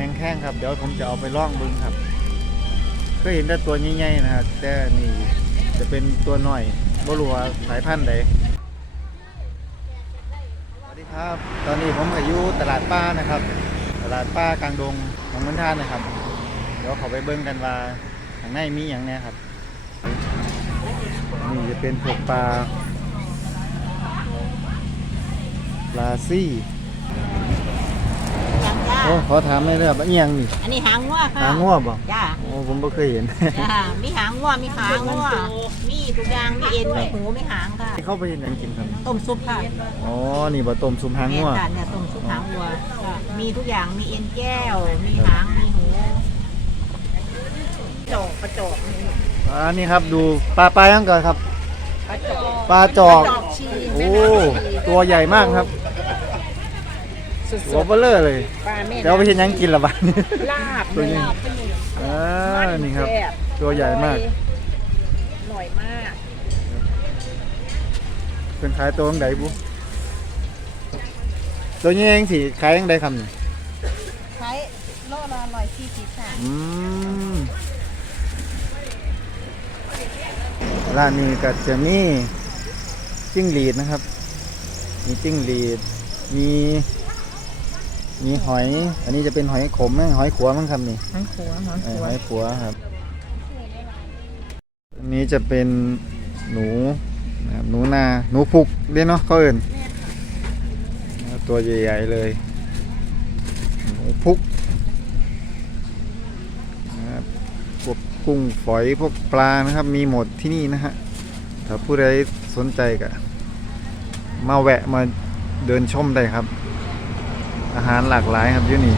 มงแข้งครับ เดี๋ยวผมจะเอาไปล่องบึงครับ ก็เห็นแต่ตัวใหญ่ๆนะครับแต่นี่จะเป็นตัวหน่อยบรู้ว่าสายพันธุ์ใดสวัสดีครับ ตอนนี้ผมก็อยู่ตลาดป้านะครับ ตลาดป้ากลางดงของมันท่านนะครับ เดี๋ยวเขาไปเบิ่งกันว่าข้างในมีอย่างแน่ครับ นี่จะเป็นพวกปลาปลาซี่ อ้ขอถามไม่ได้ครับอีหยังนี่อันนี้หางงัวค่ะหางง่วบ่จ้าโอ้ผมบ่เคยเห็น จ้ามีหางงัวมีขางัวมีทุกอย่างมีเอ็นมีหูมีหางค่ะเข้าไปเห็นหยังกินครับต้มซุปค่ะอ๋อนี่บ่ต้มซุปหางแม่ง่วจานเนี่ยต้มซุปหางวัวค่ะมีทุกอย่างมีเอ็นแก้ว มีหางมีหูจอกกระจอกอันนี้ครับดูปลาปลายังก่อนครับ กระจอกปลาจอก กระจอกชีโอ้ ตัวใหญ่มากครับ สุดตัวเบลเลอร์เลยๆปลาแม่เดี๋ยวเอาไปเห็นหยังกินละบ้าน ลาบตัวนี้ลาบเป็นหนึ่งอ่านี่ครับ แซ่บตัวใหญ่มาก อร่อยมากเป็นขายตัวของใดบุตัวนี้เองสิขายยังไดครับนี่ใช้โลละร้อยสี่สิบค่ะ อืมร้านนี้ก็จะมีจิ้งหรีดนะครับ มีจิ้งหรีด มี มีหอย อันนี้จะเป็นหอยขมไหมหอยขัวมั้งครับนี่หางขัวหางเออขัวหอยขัวครับ อันนี้จะเป็นหนูนะครับหนูนา หนูพุกเด้เนาะเขาเอิ่นตัวใหญ่ๆเลย หนูพุกนะครับพวกกุ้งฝอยพวกปลานะครับ มีหมดที่นี่นะฮะ ถ้าผู้ใดสนใจก็มาแวะมาเดินชมได้ครับ อาหารหลากหลายครับอยู่นี่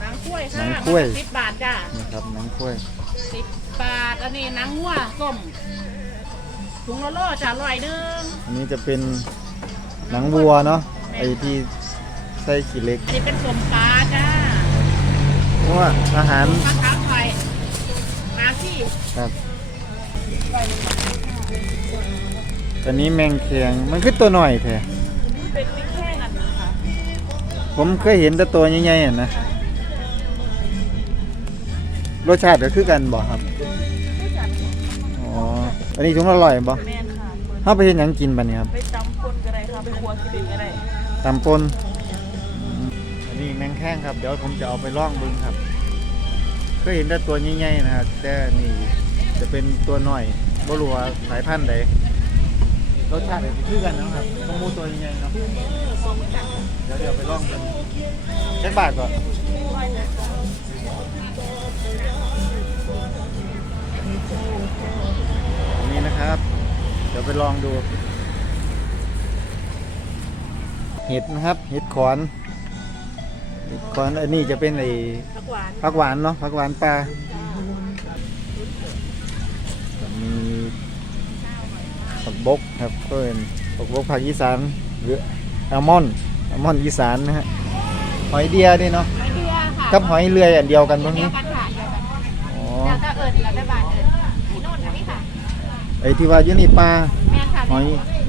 หนังกล้วยหนัค่ะงกล้วย สิบบาทจ้ะนะครับหนังกล้วยสิบบาท อันนี้หนังวัวส้มถุงละโลจ้ะร้อยหนึงอันนี้จะเป็นหนังวัวเนาะไอที่ไส้ขี้เหล็กอันนี้เป็นสมปลาจ้าเพราะว่าอาหารมะขามไทยมาที่ครับตัวนี้แมงเคียงมันคือตัวหน่อยแท้เป็นพริกแห้งอันนี้ค่ะ ผมเคยเห็นแต่ตัวใหญ่ๆอะนะรสชาติก็คือกันบ่ครับอ๋ออันนี้ถุงละร้อยบ่แม่นค่ะเฮาไปเฮ็ดหยังกินบัดนี้ครับไปตำคนก็ได้ค่ะไปครัวกินก็ได้ตำปนอันนี้แมงแข้งครับ เดี๋ยวผมจะเอาไปล่องบึงครับ เคยเห็นแต่ตัวใหญ่ๆนะครับแต่นี่จะเป็นตัวหน่อยบ่รู้ว่าสายพันธุ์ใดรสชาติก็สิคือกันเนาะครับต้องมูตัวใหญ่ๆเนาะเดี๋ยวเดี๋ยวไปล่องกันเช็คบาทก่อนอันนี้นะครับ เดี๋ยวไปลองดู เห็ดนะครับ เห็ดขอนเห็ดขอนอันนี้จะเป็นไอ้ผักหวานผักหวานเนาะผักหวานปลามีผักบกครับก็เป็นผักบกผักอีสานหรือแอลมอน แอลมอนอีสานนะฮะหอยเดียนี่เนาะไม่เดียค่ะกับหอยเลื่อยอันเดียวกันตรงเดียนี้วกันค่ะเดียวกันอ๋อแล้วก็เอิญแล้วก็บานเอิญที่โน่นค่ะนี่ค่ะ ไอ้ที่ว่าอยู่นี่ปลาแม่นค่ะหอย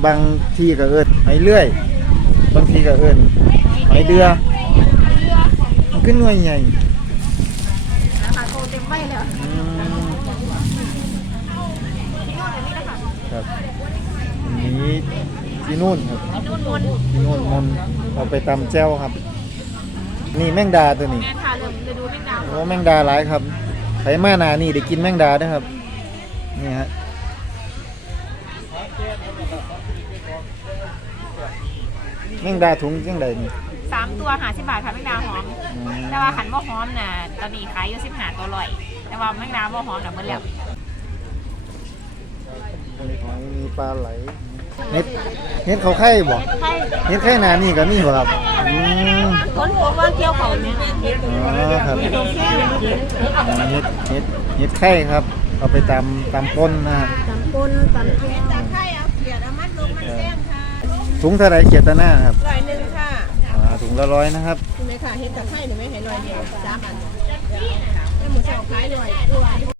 บางที่ก็เอิ้นหอยเลื่อยบางทีก็เอิ้นหอยเดือเรือมันขึ้นหน่วยใหญ่นะคะโตเต็มใบเลยอืมที่โน่นแบบนี้นะคะครับอันนี้ที่นู่นครับที่โน่นมนที่นู่นมนเอาไปตำแจ้วครับ นี่แมงดาตัวนี้แม่นค่ะเริ่มฤดูแม่ดาวโอ้แมงดาหลายครับไขมาหนานี่ได้กินแมงดาด้วยครับ นี่ฮะแมงดาถุงจังไดนี่สามตัวหาสิบบาทค่ะแมงดาหอมอืมแต่ว่าขันบ่หอมน่ะตอนนี้ขายอยู่สิบห้าตัวลอย แต่ว่าแมงดาบ่หอมน่ะเบิ่แล้วมีปลาไหล เฮ็ดเฮ็ดเขาไข่บ่ใช่เฮ็ดไข่หนานี่ก็มีบ่ครับอืมคนพวกว่าเกี่ยวเขาเนี่ยอ๋อครับตรงแค่เฮ็ดเฮ็ดเฮ็ดไข่ครับ เอาไปตำตำป้นนะฮะตำปนตำแก้วตำไข่เอาเขียดเอามันลงมันแจ้งค่ะถุงเท่าไหรเขียดตะหน้าครับร้อยหนึ่งค่ะอ่าถุงละร้อยนะครับคุณแม่ค่ะเห็ดตะไคร้หนูไม่เห็นร้อยเดียวสามอันแล้วหมูสองขายร้อย